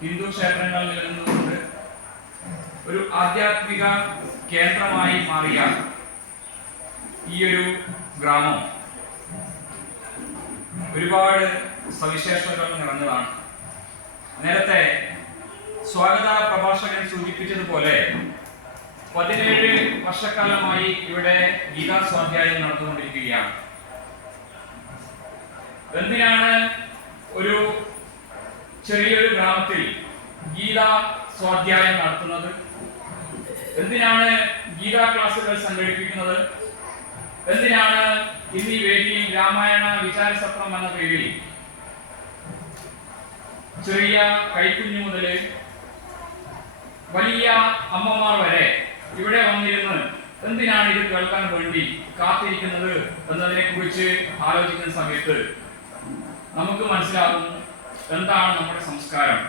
ഹിന്ദു ക്ഷേത്രങ്ങൾ നിലനിന്നുകൊണ്ട് ഒരു ആധ്യാത്മിക കേന്ദ്രമായി മാറിയ ഈ ഒരു ഗ്രാമം ഒരുപാട് സവിശേഷതകൾ നിറഞ്ഞതാണ്. നേരത്തെ സ്വാഗത പ്രഭാഷകൻ സൂചിപ്പിച്ചതുപോലെ പതിനേഴ് വർഷക്കാലമായി ഇവിടെ ഗീതാ സ്വാധ്യായം നടന്നുകൊണ്ടിരിക്കുകയാണ്. എന്തിനാണ് ഒരു ചെറിയൊരു ഗ്രാമത്തിൽ ഗീത സ്വാധ്യായം നടത്തുന്നത്. എന്തിനാണ് ഗീതാ ക്ലാസുകൾ സംഘടിപ്പിക്കുന്നത്? എന്തിനാണ് ഇന്ന് വേദിയിൽ രാമായണ വിചാരസത്രം എന്ന പേരിൽ ചെറിയ കൈക്കുഞ്ഞു മുതൽ വലിയ അമ്മമാർ വരെ ഇവിടെ വന്നിരുന്ന് എന്തിനാണ് ഇത് കേൾക്കാൻ വേണ്ടി കാത്തിരിക്കുന്നത് എന്നതിനെ കുറിച്ച് ആലോചിക്കുന്ന സമയത്ത് നമുക്ക് മനസ്സിലാകും എന്താണ് നമ്മുടെ സംസ്കാരം?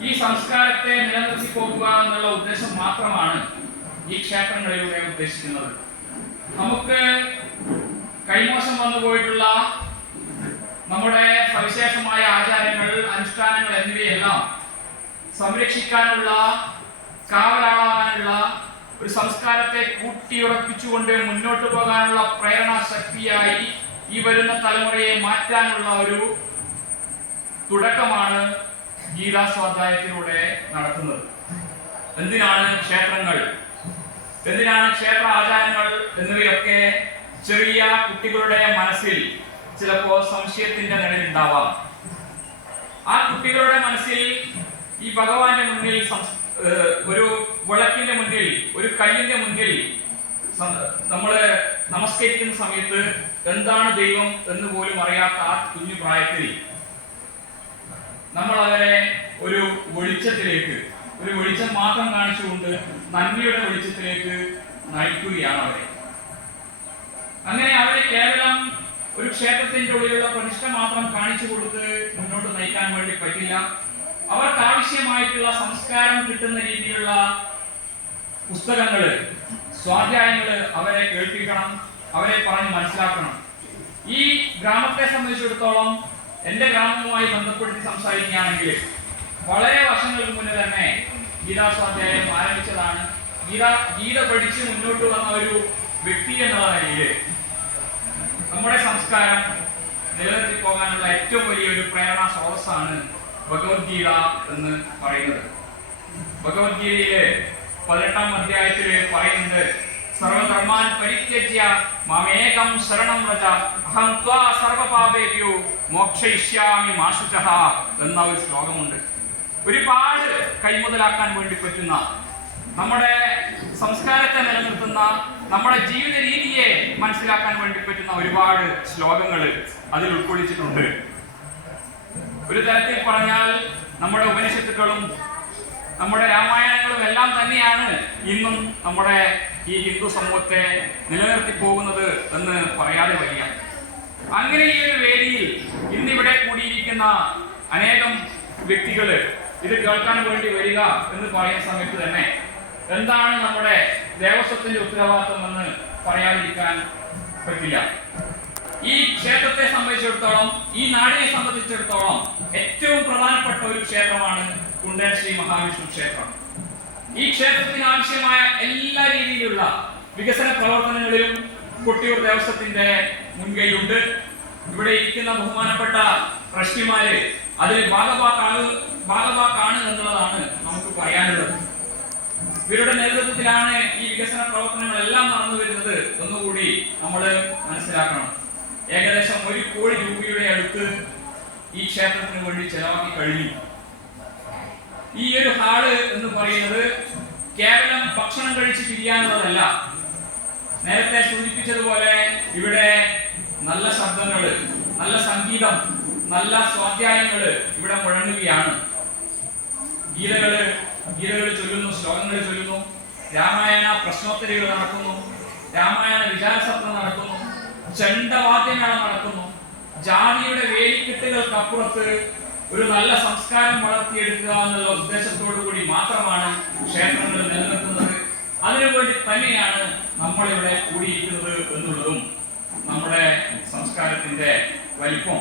ഈ സംസ്കാരത്തെ നിലനിർത്തി പോകുക എന്നുള്ള ഉദ്ദേശം മാത്രമാണ് ഈ ക്ഷേത്രങ്ങളിലൂടെ ഉദ്ദേശിക്കുന്നത്. നമുക്ക് കൈമോശം വന്നുപോയിട്ടുള്ള നമ്മുടെ സവിശേഷമായ ആചാരങ്ങൾ അനുഷ്ഠാനങ്ങൾ എന്നിവയെല്ലാം സംരക്ഷിക്കാനുള്ള കാവലാളാനുള്ള ഒരു സംസ്കാരത്തെ കൂട്ടിയുറപ്പിച്ചുകൊണ്ട് മുന്നോട്ട് പോകാനുള്ള പ്രേരണ ശക്തിയായി ഈ വരുന്ന തലമുറയെ മാറ്റാനുള്ള ഒരു തുടക്കമാണ് ഗീതാ സ്വാധ്യായത്തിലൂടെ നടത്തുന്നത് എന്തിനാണ് ക്ഷേത്രങ്ങൾ? എന്തിനാണ് ക്ഷേത്ര ആചാരങ്ങൾ എന്നിവയൊക്കെ ചെറിയ കുട്ടികളുടെ മനസ്സിൽ ചിലപ്പോൾ സംശയത്തിന്റെ നിഴലുണ്ടാവാം. ആ കുട്ടികളുടെ മനസ്സിൽ ഈ ഭഗവാന്റെ മുന്നിൽ ഒരു വിളക്കിന്റെ മുന്നിൽ ഒരു കല്ലിന്റെ മുന്നിൽ നമ്മൾ നമസ്കരിക്കുന്ന സമയത്ത് എന്താണ് ദൈവം എന്ന് പോലും അറിയാത്ത ആ കുഞ്ഞു പ്രായത്തിൽ നമ്മൾ അവരെ ഒരു വെളിച്ചത്തിലേക്ക് ഒരു വെളിച്ചം മാത്രം കാണിച്ചുകൊണ്ട് നന്മയുടെ വെളിച്ചത്തിലേക്ക് നയിക്കുകയാണ് അവരെ. അങ്ങനെ അവരെ കേവലം ഒരു ക്ഷേത്രത്തിന്റെ ഉള്ളിലുള്ള പ്രതിഷ്ഠ മാത്രം കാണിച്ചു കൊടുത്ത് മുന്നോട്ട് നയിക്കാൻ വേണ്ടി പറ്റില്ല. അവർക്ക് ആവശ്യമായിട്ടുള്ള സംസ്കാരം കിട്ടുന്ന രീതിയിലുള്ള പുസ്തകങ്ങൾ സ്വാധ്യായങ്ങൾ അവരെ കേൾപ്പിക്കണം അവരെ പറഞ്ഞ് മനസ്സിലാക്കണം. ഈ ഗ്രാമത്തെ സംബന്ധിച്ചിടത്തോളം എന്റെ ഗ്രാമവുമായി ബന്ധപ്പെടുത്തി സംസാരിക്കുകയാണെങ്കിൽ വളരെ വർഷങ്ങൾക്ക് മുന്നേ തന്നെ ഗീതാ സ്വാധ്യായം ആരംഭിച്ചതാണ്. ഗീത ഗീത പഠിച്ച് മുന്നോട്ട് വന്ന ഒരു വ്യക്തി എന്നുള്ള നിലയിൽ നമ്മുടെ സംസ്കാരം നിലനിർത്തി പോകാനുള്ള ഏറ്റവും വലിയൊരു പ്രേരണ സ്രോതസ്സാണ് ഭഗവത്ഗീത എന്ന് പറയുന്നത്. ഭഗവത്ഗീതയിലെ പതിനെട്ടാം അധ്യായത്തിൽ പറയുന്നുണ്ട് സർവധർമാൻ പരിത്യജ്യ മാമേകം ശരണം വ്രജ അഹം ത്വാ സർവപാപേഭ്യോ മോക്ഷയിഷ്യാമി മാശുചഃ എന്ന ഒരു ശ്ലോകമുണ്ട്. ഒരുപാട് കൈമുതലാക്കാൻ വേണ്ടി പറ്റുന്ന നമ്മുടെ സംസ്കാരത്തെ നിലനിർത്തുന്ന നമ്മുടെ ജീവിത രീതിയെ മനസ്സിലാക്കാൻ വേണ്ടി പറ്റുന്ന ഒരുപാട് ശ്ലോകങ്ങൾ അതിൽ ഉൾക്കൊള്ളിച്ചിട്ടുണ്ട്. ഒരു തരത്തിൽ പറഞ്ഞാൽ നമ്മുടെ ഉപനിഷത്തുക്കളും നമ്മുടെ രാമായണങ്ങളും എല്ലാം തന്നെയാണ് ഇന്നും നമ്മുടെ ഈ ഹിന്ദു സമൂഹത്തെ നിലനിർത്തി പോകുന്നത് എന്ന് പറയാതെ വയ്യ. അങ്ങനെ ഈ ഒരു വേദിയിൽ ഇന്നിവിടെ കൂടിയിരിക്കുന്ന അനേകം വ്യക്തികൾ ഇത് കേൾക്കാൻ വേണ്ടി വരിക എന്ന് പറയുന്ന സമയത്ത് തന്നെ എന്താണ് നമ്മുടെ ദേവസ്വത്തിന്റെ ഉത്തരവാദിത്വം എന്ന് പറയാതിരിക്കാൻ പറ്റില്ല. ഈ ക്ഷേത്രത്തെ സംബന്ധിച്ചിടത്തോളം ഈ നാടിനെ സംബന്ധിച്ചിടത്തോളം ഏറ്റവും പ്രധാനപ്പെട്ട ഒരു ക്ഷേത്രമാണ് കുണ്ടൻ ശ്രീ മഹാവിഷ്ണു ക്ഷേത്രം. ഈ ക്ഷേത്രത്തിന് ആവശ്യമായ എല്ലാ രീതിയിലുള്ള വികസന പ്രവർത്തനങ്ങളിലും കൊട്ടിയൂർ ദേവസ്വത്തിന്റെ മുൻകൈയുണ്ട്. ഇവിടെ ഇരിക്കുന്ന ബഹുമാനപ്പെട്ട ട്രസ്റ്റിമാര് അതിൽ ഭാഗവാക്കാണ് ഭാഗവാക്കാണ് എന്നുള്ളതാണ് നമുക്ക് പറയാനുള്ളത്. ഇവരുടെ നേതൃത്വത്തിലാണ് ഈ വികസന പ്രവർത്തനങ്ങളെല്ലാം നടന്നു വരുന്നത് ഒന്നുകൂടി നമ്മൾ മനസ്സിലാക്കണം. ഏകദേശം ഒരു കോടി രൂപയുടെ അടുത്ത് ഈ ക്ഷേത്രത്തിന് വേണ്ടി ചെലവാക്കി കഴിഞ്ഞു. ഈ ഒരു ഹാൾ എന്ന് പറയുന്നത് കേവലം ഭക്ഷണം കഴിച്ച് പിരിയാനുള്ളതല്ല. നേരത്തെ സൂചിപ്പിച്ചതുപോലെ ഇവിടെ നല്ല ശബ്ദങ്ങൾ നല്ല സംഗീതം നല്ല സ്വാധ്യായങ്ങൾ ഇവിടെ മുഴങ്ങുകയാണ്. ഗീതകൾ ഗീതകൾ ചൊല്ലുന്നു ശ്ലോകങ്ങൾ ചൊല്ലുന്നു. രാമായണ പ്രശ്നോത്തരികൾ നടക്കുന്നു. രാമായണ വിചാരസത്ര നടക്കുന്നു. ചെണ്ടവാദ്യങ്ങൾ നടക്കുന്നു. ജാതിയുടെ വേലിക്കെട്ടുകൾക്കപ്പുറത്ത് ഒരു നല്ല സംസ്കാരം വളർത്തിയെടുക്കുക എന്നുള്ള ഉദ്ദേശത്തോടു കൂടി മാത്രമാണ് ക്ഷേത്രങ്ങൾ നിലനിർത്തുന്നത് അതിനുവേണ്ടി തന്നെയാണ് നമ്മളിവിടെ കൂടിയിരിക്കുന്നത് എന്നുള്ളതും നമ്മുടെ സംസ്കാരത്തിന്റെ വലിപ്പം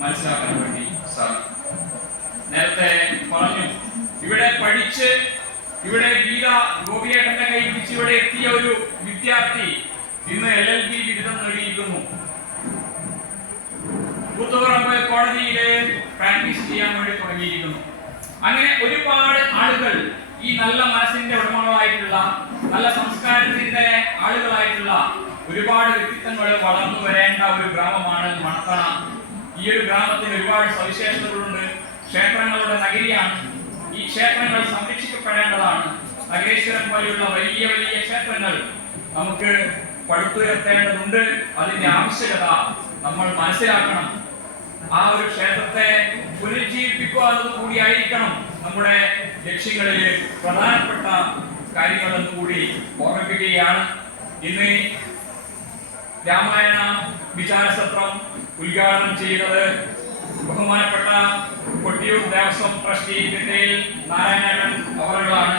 മനസ്സിലാക്കാൻ വേണ്ടി സാധിക്കും. നേരത്തെ പറഞ്ഞു ഇവിടെ പഠിച്ച് ഇവിടെ ഗീത ഗോപിയേട്ടന്റെ കൈ പിടിച്ച് ഇവിടെ എത്തിയ ഒരു വിദ്യാർത്ഥി ഇന്ന് എൽ എൽ ബി ബിരുദം നേടിയിരിക്കുന്നു. കൂത്തുപറമ്പ് കോടതിയിൽ പ്രാക്ടീസ് ചെയ്യാൻ വേണ്ടി തുടങ്ങിയിരിക്കുന്നു. അങ്ങനെ ഒരുപാട് ആളുകൾ ഈ നല്ല മനസ്സിന്റെ ഉടമകളായിട്ടുള്ള നല്ല സംസ്കാരത്തിന്റെ ആളുകളായിട്ടുള്ള ഒരുപാട് വ്യക്തിത്വങ്ങൾ വളർന്നു വരേണ്ട ഒരു ഗ്രാമമാണ് മണത്തണ ഈ ഒരു ഗ്രാമത്തിന് ഒരുപാട് സവിശേഷതകളുണ്ട്. ക്ഷേത്രങ്ങളുടെ നഗരിയാണ്. ഈ ക്ഷേത്രങ്ങൾ സംരക്ഷിക്കപ്പെടേണ്ടതാണ്. നഗരേശ്വരം പോലെയുള്ള വലിയ വലിയ ക്ഷേത്രങ്ങൾ നമുക്ക് പടുത്തുയർത്തേണ്ടതുണ്ട്. അതിന്റെ ആവശ്യകത നമ്മൾ മനസ്സിലാക്കണം. ആ ഒരു ക്ഷേത്രത്തെ പുനരുജ്ജീവിപ്പിക്കുക എന്നത് കൂടിയായിരിക്കണം നമ്മുടെ ലക്ഷ്യങ്ങളിൽ പ്രധാനപ്പെട്ട കാര്യങ്ങളെന്ന് കൂടി ഓർമ്മിപ്പിക്കുകയാണ്. ഇന്ന് രാമായണ വിചാരസത്രം ഉദ്ഘാടനം ചെയ്യുന്നത് ബഹുമാനപ്പെട്ട കൊട്ടിയൂർ ദേവസ്വം ട്രസ്റ്റി ദിണ്ടയിൽ നാരായണേട്ടൻ അവറുകളാണ്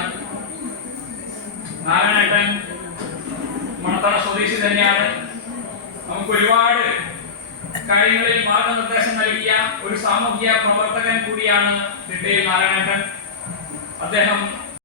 നാരായണേട്ടൻ മണത്തറ സ്വദേശി തന്നെയാണ്. നമുക്ക് ഒരുപാട് കാര്യങ്ങളിൽ മാർഗനിർദ്ദേശം നൽകിയ ഒരു സാമൂഹ്യ പ്രവർത്തകൻ കൂടിയാണ് തിട്ടയിൽ നാരായണേട്ടൻ അദ്ദേഹം